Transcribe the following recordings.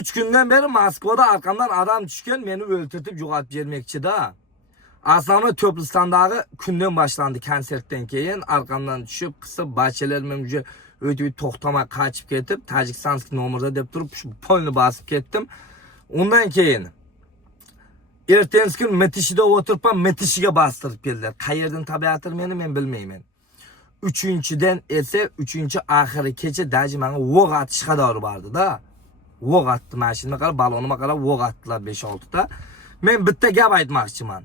3 günden beri Moskvada arkamdan adam düşken beni öldürtüp jo'g'atib bermekçi da. Aslında Töplüstan'dağı günden başlandı konsertten keyin arkamdan düşüp kısıp bahçelerime ötüp toxtama kaçıp ketip Tajikistanski nomerda deb turib şu polni basıp kettim. Ondan keyin ertesi gün Metişide oturup Metişiga bastırıp geldiler. Qayerdan tabiatır men bilmayman. Üçüncüden ise ahiri kecha daji manga o'q atish qadori bardi da. O'q atdi mashinama qarab, balonima qarab o'q atdilar 5-6 ta. Men bitta gap aytmoqchiman.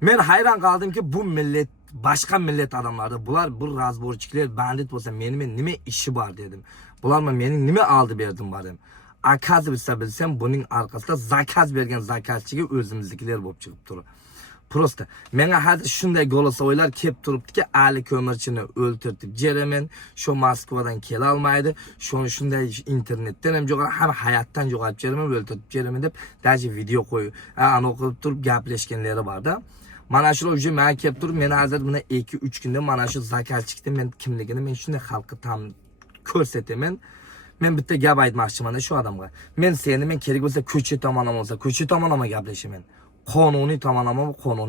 Men hayron qaldimki bu millet başka millet adamlardı. Bular bu razborchiklar bandit bo'lsa men nima ishi bor dedim. Bular mening nima aldı berdim dedim. Akaz bilsem buning arkasida zakaz bergan zakazchiga o'zimiznikilar bo'lib chiqib turdi. Prosta menga hozir shunday go'lasa o'ylar kelib turibdiki, Ali Ko'mirchini o'ltirtib jeramen, shu Moskvadan kela olmaydi, shunday internetdan ham jo'g'ab, ham hayotdan jo'g'ab jeramen, o'ltirtib jeramen deb daji video qo'yib, ana o'qib turib gaplashganlari bor-da. Mana shular uchun men kelib turib, men hozir buni 2-3 kunda mana shu zakazchikni men kimligini men shunday xalqqa tam ko'rsataman. Men bitta gap aytmoqchiman shu odamga. Men seni kerak bo'lsa ko'cha tomonlama bo'lsa, ko'cha tomonlama gaplashaman. Qonuniy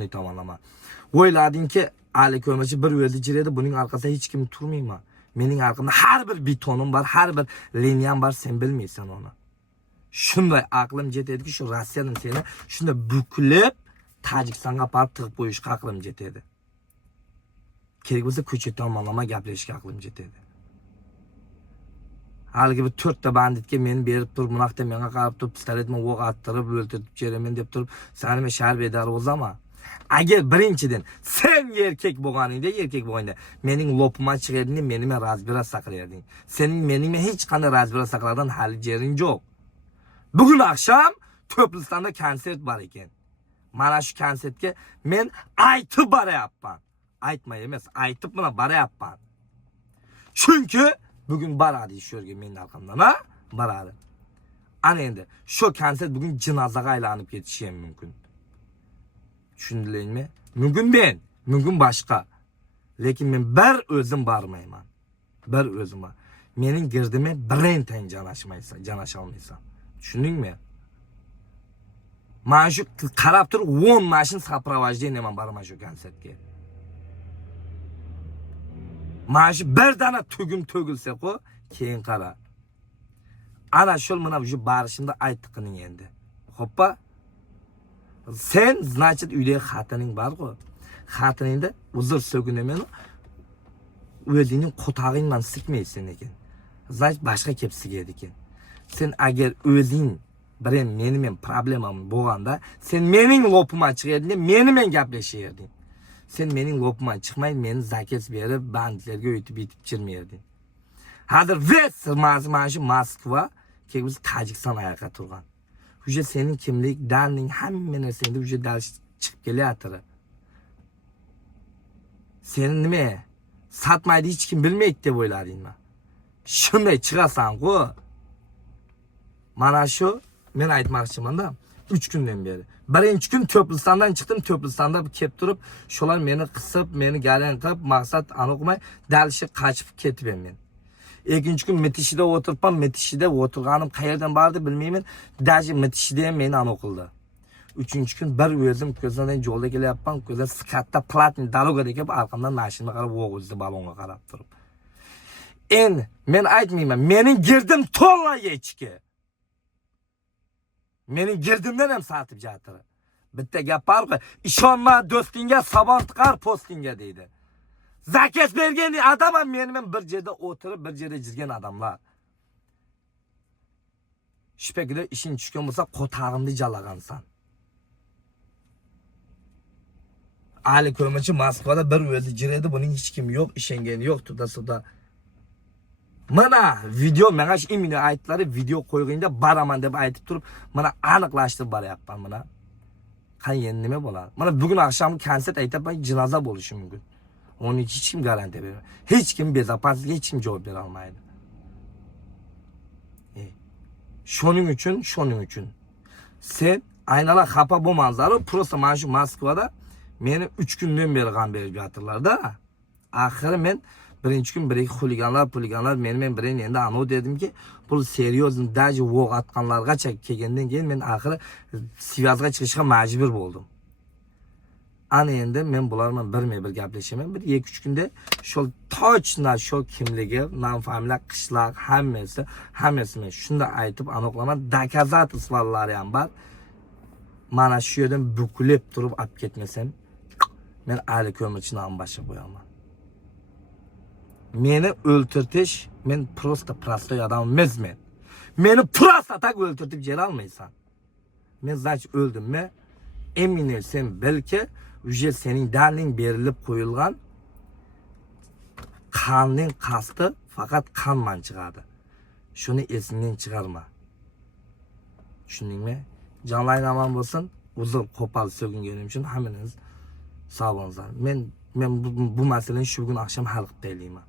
tomonlama. O'yladingki, Ali Ko'mirchi bir o'zi jiradi, buning orqasida hech kim turmaymi? Mening orqamda har bir betonim bor, har bir liniyam bor, sen bilmaysan uni. Shunday aqlim yetadiki, shu Rossiyadan seni shunday buklab Tojikistonga parib tig'ib qo'yishga aqlim yetadi. Kerak bo'lsa ko'cha tomonlama gaplashishga aqlim yetadi. Haligi bir 4 ta banditga meni berib turib, bunaqda menga qarab turib, pistoletni o'q attirib, o'ltirib jeramen deb turib, seni men shar bedar o'zama. Agar birinchidan sen erkak bo'lganingda, mening lopima chiqarding, meni men razbira saqlayarding. Sening mening hech qanday razbira saqlardan hali jering yo'q. Bugun akşam Töplüstan'da konsert bor ekan. Mana shu konsertga men aytib boryapman. Aytmay emas, aytib buna boryapman. Chunki bugün baradi iş yörge menin arkamdan ha? Baradi. Ana endi şu konsert bugün cinazaga aylanıp ketişim mümkün. Düşündüleyin mi? Mümkün başka. Lekin men bir özüm barmayman. Bir özüm var. Menin girdime birinten canaşalmaysan. Düşündün mü? Mana shu qarab tur 10 mashin saprovojdeniyman barman shu konsertga. Mana shu bir dana tugum tugilsa ku, keyin qara. Ana shul mana shu barishimda aytdiqining endi. Xo'ppa? Sen значит uydagi xotining bor-ku. Xotiningda uzr so'ginaman. O'zingning qotog'ingdan sikmaysan ekan. Значит boshqa kepsiga ekan. Sen agar o'zing men problemam bo'lganda, sen mening lopima chiqarding, meni men gaplasharding. Sen mening lopima chiqmay, meni zakaz berib, bandlarga o'tib yetib jirmerding. Hozir ves mana shu Moskva, keyin Tojikiston oyoqqa turgan. Uje sening kimlik, danning hamma narsangda uje dal chiqib kelyapti. Seni nima satmaydi, hech kim bilmaydi deb o'yladingmi? Shunday chiqasan-ku. Mana shu men aytmoqchiman-da, 3 kundan beri. Birinchi kun Töplüstan'dan chiqdim, Töplüstan'da kelib turib, shular meni qisib, meni galan qilib, maqsad aniqmay, dalishga qochib ketibman men. Ikkinchi kun Metishida o'tiribman, Metishida o'tirganim qayerdan bordi bilmayman, daji Metishida ham meni aniqildi. Uchinchi kun bir o'zim ko'zdan yo'lda kelyapman, ko'zda skatda platni darogada kelib, arqamdan mashinga qarab, o'g'izli balonga qarab turib. Endi men aytmayman, mening girdim to'la yechki. Mening girdimdan ham satib jatiri. Bitta gap bor-ku, ishonma do'stingga, sabon tiqar postingga deydi. Zakaz bergan odam ham men bir joyda o'tirib, bir joyda jirgan odamlar. Shpekida ishing tushgan bo'lsa, qotog'imni jalagansan. Ali Ko'mirchi Moskvada bir o'zi jiradi, buning hech kim yo'q, ishengani yo'q, tuda-suda. Mana video menga shu imini aytlari video qo'yganda baraman deb aytib turib, mana aniqlashtirib boryapman mana. Qani endi nima bo'ladi? Mana bugun akşam konsert aytaman, jinoza bo'lishi mumkin. Uni hech kim garantiya bermaydi. Hech kim bezopaslikka hech kim javob bera olmaydi. Shuning uchun sen aynalar xafa bo'lmanzlar, prosta mana shu Moskvada meni 3 kundan beri g'am berib yotirlar-da. Axiri men birinchi kun bir xuliganlar men birin endi anavi dedim ki bu seryozni daji o'q atganlargacha kelgandan keyin men oxiri svязga chiqishga majbur bo'ldim. Ana endi men bular bilan bir gaplashaman. Bir 2-3 kunda şol точно şol kimligi, nom familiya, qishloq hammasini shunda aytib aniqlaman. Доказательстволari ham bor. Mana shu yerdan bukilib turib olib ketmasam, men Ali Ko'mirchini ham boshqa qo'yaman. Meni o'ltirtish, men просто простой odam emasman. Meni просто tak o'ltirtib jera olmaysan. Men значит o'ldimmi? Emine sen belki уже senin dalin berilib qo'yilgan qonning qasdi faqat qonman chiqadi. Shuni esingdan chiqarma. Tushundingmi? Jonlaring aman bo'lsin. Uzib qo'pol so'kinganim uchun hammaniz sog' bo'linglar. Men bu masalani shu kun akşam hal qilib deyman.